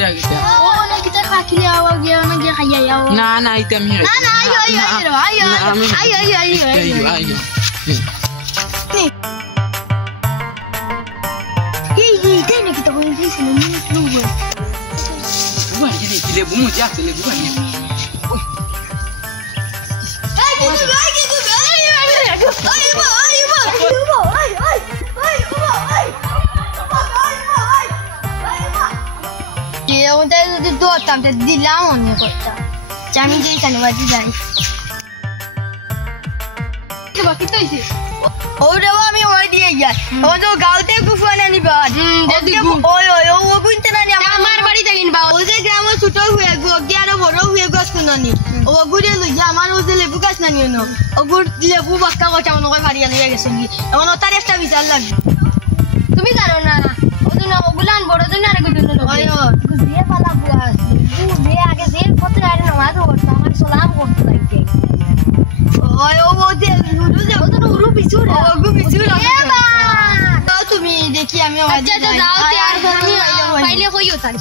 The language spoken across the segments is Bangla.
kita kaki awak dia mana kaya yaw. Na item here. Na ayo. Nih. Hei, tanya kita kau ini sini nunggu. Bukan jadi bumu jak, jadi bukan ya. Dia untuk itu dua tam, jadi lama ni kota. Kami jadi kan wajib jadi. Coba kita isi. Oh, dah kami wajib aja. Oh, tu kau tu kufana ni bawa. Jadi gu. Oh, gu intera ni. Amar bari tagin bawa. Ose gramo suto huya gu. Kiara boro huya gu askunani. Oh, gu dia lu jamar ose lebu kas nani ono. Oh, gu lebu bakka kota ono kau hari ani lagi sengi. Ono tadi esta bisa lagi. Tumi karo na. Oh, tu na bulan boro tu na regu tu na. Ayo. Dia pala buas. Dia aja dia foto hari nama tu. Taman solam foto lagi. Ayo, oh dia nuru dia. Oh, tu nuru bisu dah. Oh, gu bisu dah. Tahu tu mi dekhi kami wajib. अच्छा जाओ तैयार करनी पहले कोई होता है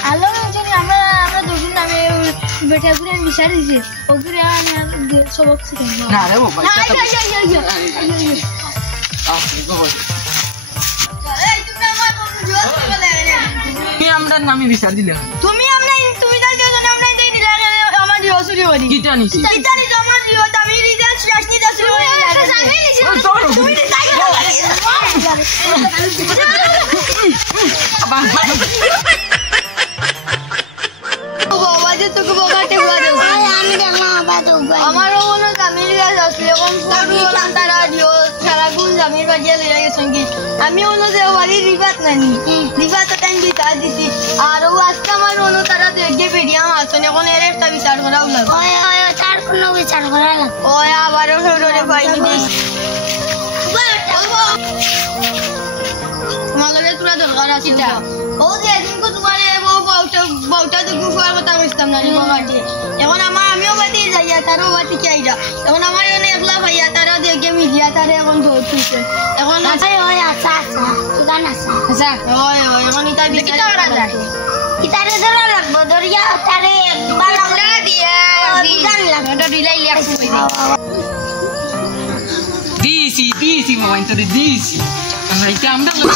हेलो मुझे हमरा दो दिन में बेटा गुरे विचार दिए ओ गुरे सबक सिखाएंगे ना रे वो भाई आइयो देखो भाई ए तुमने मार जो बोले তুমি আমরা নামি বিচার দিলে তুমি দাল দিও না আমরা দেই দিলা আমার দিওসুরি হরি কিটা নিছি কিটানি জমা দিও আমি রিজাল্ট রাশনি দাসুরি হরি তুমি বাবা যে তোকে বাবাতে বলে আমি দেখলাম বাবা তো আমারও মনে জামির গাছ আসলে কোন ফুল বললাম তারা দিও সারা গুণ জামির বাজিয়ে লইয়া গেছেন কি আমি ওনো যে বাড়ি রিবাত নানি রিবাত টাইম দিতা দিছি আর ও আজকে আমার ওনো তারা দেখে বেরিয়া আসনে কোন এর একটা বিচার করাও লাগে ওই তার কোন বিচার করা লাগে ওই আবারও ফেররে পাইনি দিস মালরে তোরা দরকার আছে ও যে একদিন তোমার বউটা তো গুফার কথা কইতাম না রে বাবাটি এখন আমিও বাতি যাইয়া তারও বাতি চাইরা এখন আমার এনে একলা ভাইয়া তারা দেখে মিডিয়া তারে এখন ধরতেছে এখন আচ্ছা ওই আচ্ছা দোকান আছে ওই এখন এটা বিক্রি করা যায় কিতারে ধরা লাগবো ধরিয়া তারে বাংলা দিয়া দোকান লাগবে ওটা দিলাই লাগছে Disi mau itu disi. Nah itu ambil. Oh,